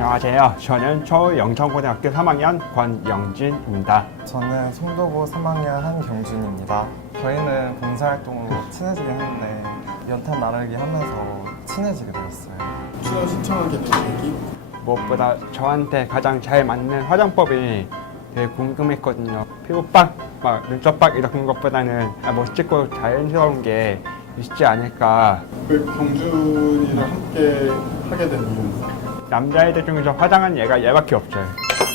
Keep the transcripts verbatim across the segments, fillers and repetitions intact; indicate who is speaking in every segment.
Speaker 1: 안녕하세요. 저는 서울 영천고등학교 삼 학년 권영진입니다.
Speaker 2: 저는 송도고 삼 학년 한경준입니다. 저희는 봉사활동으로 친해지게 했는데 연탄 나르기 하면서 친해지게 되었어요.
Speaker 3: 출연 신청하게 된 계기?
Speaker 1: 무엇보다 저한테 가장 잘 맞는 화장법이 되게 궁금했거든요. 피부빡, 막 눈썹빡 이런 것보다는 멋지고 자연스러운 게 있지 않을까.
Speaker 3: 그 경준이랑 함께 하게 된 이유는?
Speaker 1: 남자애들 중에서 화장한 얘가 얘밖에 없어요.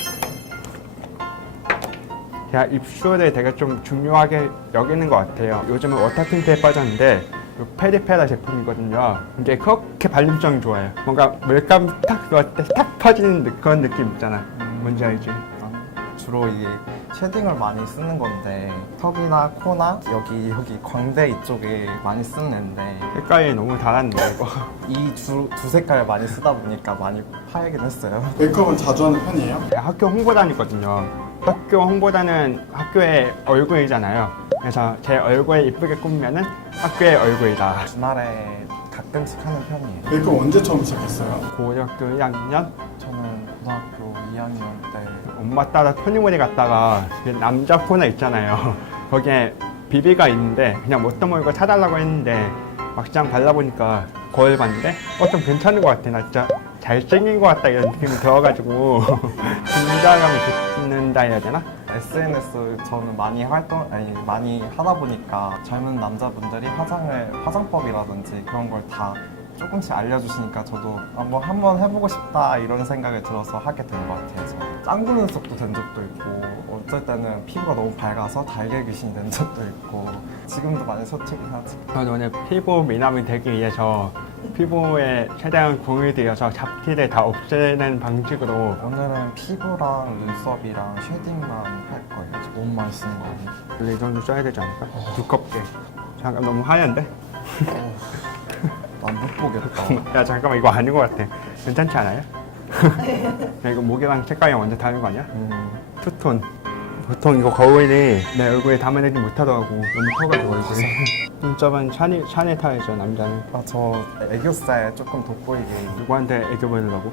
Speaker 1: 제가 입술을 되게 좀 중요하게 여기는 것 같아요. 요즘은 워터틴트에 빠졌는데 이 페리페라 제품이거든요. 이게 그렇게 발림성이 좋아요. 뭔가 물감 탁 넣을 때 탁 퍼지는 그런 느낌 있잖아. 뭔지 알지?
Speaker 2: 주로 이게 쉐딩을 많이 쓰는 건데 턱이나 코나 여기 여기 광대 이쪽에 많이 쓰는 앤데
Speaker 1: 색깔이 너무 달았네 이거.
Speaker 2: 이 두 두 색깔 많이 쓰다 보니까 많이 파이긴 했어요.
Speaker 3: 메이크업은 자주 하는 편이에요?
Speaker 1: 학교 홍보단이거든요. 학교 홍보단은 학교의 얼굴이잖아요. 그래서 제 얼굴 이쁘게 꾸미면은 학교의 얼굴이다.
Speaker 2: 주말에 가끔씩 하는 편이에요.
Speaker 3: 메이크업 언제 처음 시작했어요?
Speaker 1: 고등학교 일 학년
Speaker 2: 저는 고등학교 이 학년 때
Speaker 1: 엄마 따라 토니모니 갔다가 그 남자 코너 있잖아요. 거기에 비비가 있는데 그냥 못 떠먹은 거 사달라고 했는데 막상 발라보니까 거울 봤는데 어 좀 괜찮은 것 같아. 나 진짜 잘생긴 것 같다 이런 느낌이 들어가지고 긴장감이 붙는다 해야 되나?
Speaker 2: 에스엔에스 저는 많이 활동 아니 많이 하다 보니까 젊은 남자분들이 화장을 화장법이라든지 그런 걸 다 조금씩 알려주시니까 저도 한번 한번 해보고 싶다 이런 생각이 들어서 하게 된 것 같아요. 저는. 짱구 눈썹도 된 적도 있고 어쩔 때는 피부가 너무 밝아서 달걀 귀신이 된 적도 있고 지금도 많이 서투긴 하지.
Speaker 1: 저는 오늘 피부 미남이 되기 위해서 피부에 최대한 공을 들여서 잡티를 다 없애는 방식으로
Speaker 2: 오늘은 피부랑 눈썹이랑 쉐딩만 할 거예요. 너무 많이 쓰는 거 아니에요?
Speaker 1: 원래 이 정도 써야 되지 않을까? 두껍게. 잠깐 너무 하얀데?
Speaker 2: 난 못 보겠다.
Speaker 1: 야 잠깐만 이거 아닌 것 같아. 괜찮지 않아요? 야, 이거 목이랑 색깔이 완전 다른 거 아니야?
Speaker 2: 음,
Speaker 1: 투톤. 보통 이거 거울이 내 얼굴에 담아내지 못하더라고. 너무 커가지고 얼굴이. 눈썹은 샤니, 샤넬 타야죠 남자는.
Speaker 2: 아, 저 애교살 조금 돋보이게
Speaker 1: 누구한테 애교 보이려고?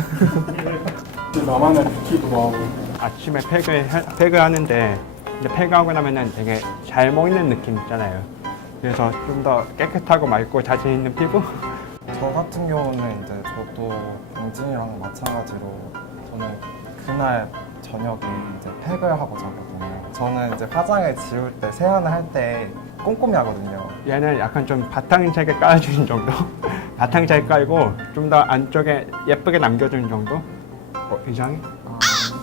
Speaker 3: 나만의 뷰티도 나오고.
Speaker 1: 아침에 팩을, 하- 팩을 하는데 이제 팩하고 나면은 되게 잘 먹는 느낌 있잖아요. 그래서 좀 더 깨끗하고 맑고 자신 있는 피부?
Speaker 2: 저 같은 경우는 이제 저도 영진이랑 마찬가지로 저는 그날 저녁에 이제 팩을 하고 자거든요. 저는 이제 화장을 지울 때 세안을 할 때 꼼꼼히 하거든요.
Speaker 1: 얘는 약간 좀 바탕색에 깔아주는 정도? 바탕색 깔고 좀 더 안쪽에 예쁘게 남겨주는 정도? 어, 이상해?
Speaker 2: 아,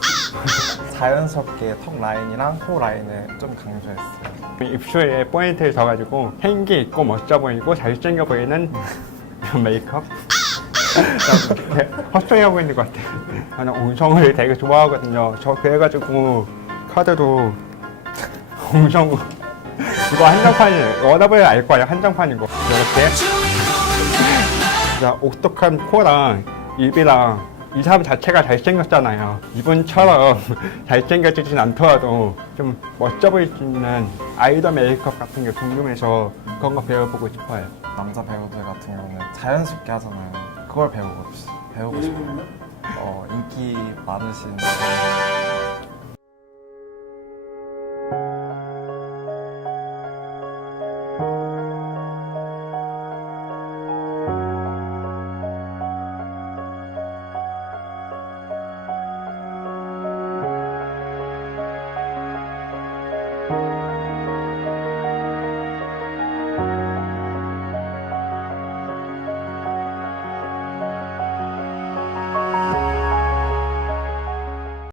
Speaker 2: 자연스럽게 턱 라인이랑 코 라인을 좀 강조했어요.
Speaker 1: 입술에 포인트를 줘가지고 생기 있고 멋져 보이고 잘생겨 보이는 메이크업? 헛소리하고 있는 것 같아. 나는 옹성을 되게 좋아하거든요. 저 그래가지고 카드도 옹성 이거 한정판이에요. 워너블 알 거예요. 한정판인 거. 이렇게 진짜 옥독한 코랑 입이랑 이 사람 자체가 잘생겼잖아요. 이분처럼 잘생겨지진 않더라도 좀 멋져 보일 수 있는 아이돌 메이크업 같은 게 궁금해서 그런 거 배워보고 싶어요.
Speaker 2: 남자 배우들 같은 경우는 자연스럽게 하잖아요. 그걸 배우고, 싶- 배우고 싶어요.
Speaker 3: 예를 들면?
Speaker 2: 어, 인기 많으신